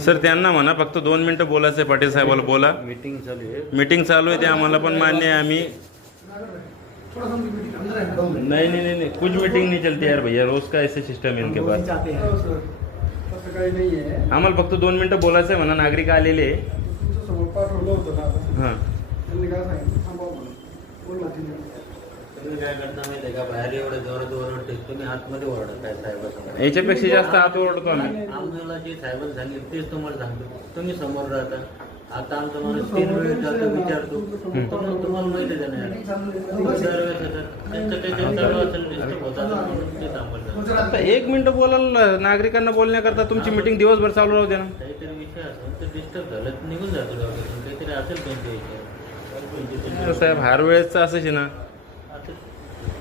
Sir त्यांना म्हणा फक्त दोन मिनटं बोलायचं आहे पाटील साहेबाला बोला. मीटिंग चालू आहे. मीटिंग चालू आहे ते आम्हाला पण मान्य आहे आम्ही. नहीं नहीं नहीं नहीं. कुछ मीटिंग नहीं चलती यार भैया. रोज का ऐसे सिस्टम है इनके पास? हैं। आम्हाला फक्त दोन मिनिटं बोलायचं आहे म्हणा नागरिक आलेले. हां. तुम्ही काय करता माहिती आहे का? बाहेर एवढं जोरात ओरडते तुम्ही आतमध्ये ओरडताय साहेबांसमोर. याच्यापेक्षा जास्त आत ओरडतो आम्ही. आम्हाला जे साहेबांनी सांगितलं तेच तुम्हाला सांगतो. तुम्ही समोर राहता. आता आमचा माणूस तीन वेळेस जातो विचारतो. तुम्हाला माहिती आहे ना यार. दरवेळेस येतात. त्यांचं काहीतरी चालू असेल डिस्टर्ब होतात म्हणून ते थांबवतात आता एक मिनिटं बोलायला नागरिकांना बोलण्याकरता तुमची मीटिंग दिवसभर चालू राहू दे ना. काहीतरी विषय असेल तर डिस्टर्ब झालं तर निघून जातो गावातून काहीतरी असेल त्यांच्या विषय अरे साहेब हर वेळेसचं असंच आहे ना.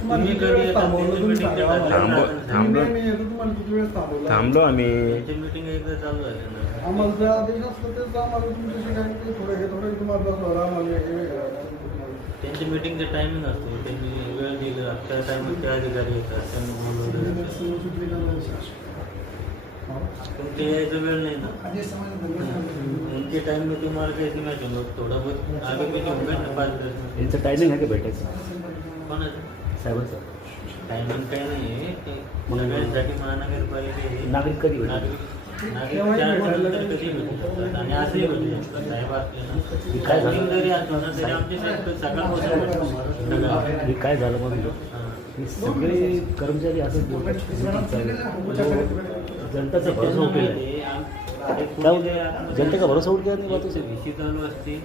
थांबवलं? तुम्ही सांगा. थांबव- थांबलो. मी येतो तुम्हाला किती वेळ थांबवला? थांबलो आम्ही. meeting एकदा चालू झाली ना. आम्हाला जर आदेश असलं तर आम्हाला तुमच्याशी काय ते थोडं हे थोडं तुम्हाला बसवा आम्हाला हे वेगळं आहे. त्यांची मीटिंगचा टायमिंग असतो त्यांनी वेळ दिला. त्या टायमात ते अधिकारी येतात. त्यांनी बोलवलं नाही? तुमचे यायचं वेळ नाही ना. उनके टाइम में तुम्हाला काही नाही? समजत थोडं बहुत आगे ना पाच दस यांचं टायमिंग आहे का भेटायचं? कोणाचं? साहेबांचं. टायमिंग काही नाही. आहे ते महानगर महानगरपालिका नागरिक कधी भेटणार नागरिक कधी आणि असंही भेटू साहेब काय झालं? जरी असलं ना तरी आमचे साहेब सकाळपासून हे काय झालं म्हणून? हे सगळे कर्मचारी असं बोलतात. जनताचा भरोसा उठेल. जनतेचा भरोसा उठ गया नाही बातों से चालू असते.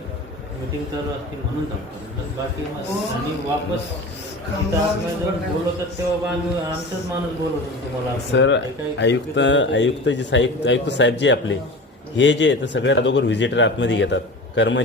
मीटिंग चालू असते म्हणून थांबतो. बाकी मग आणि वापस सर आयुक्त आयुक्त जे साहेब आयुक्त साहेब जे आपले हे जे आहेत, सगळ्यात अगोदर व्हिजिटर आतमध्ये घेतात कर्मचारी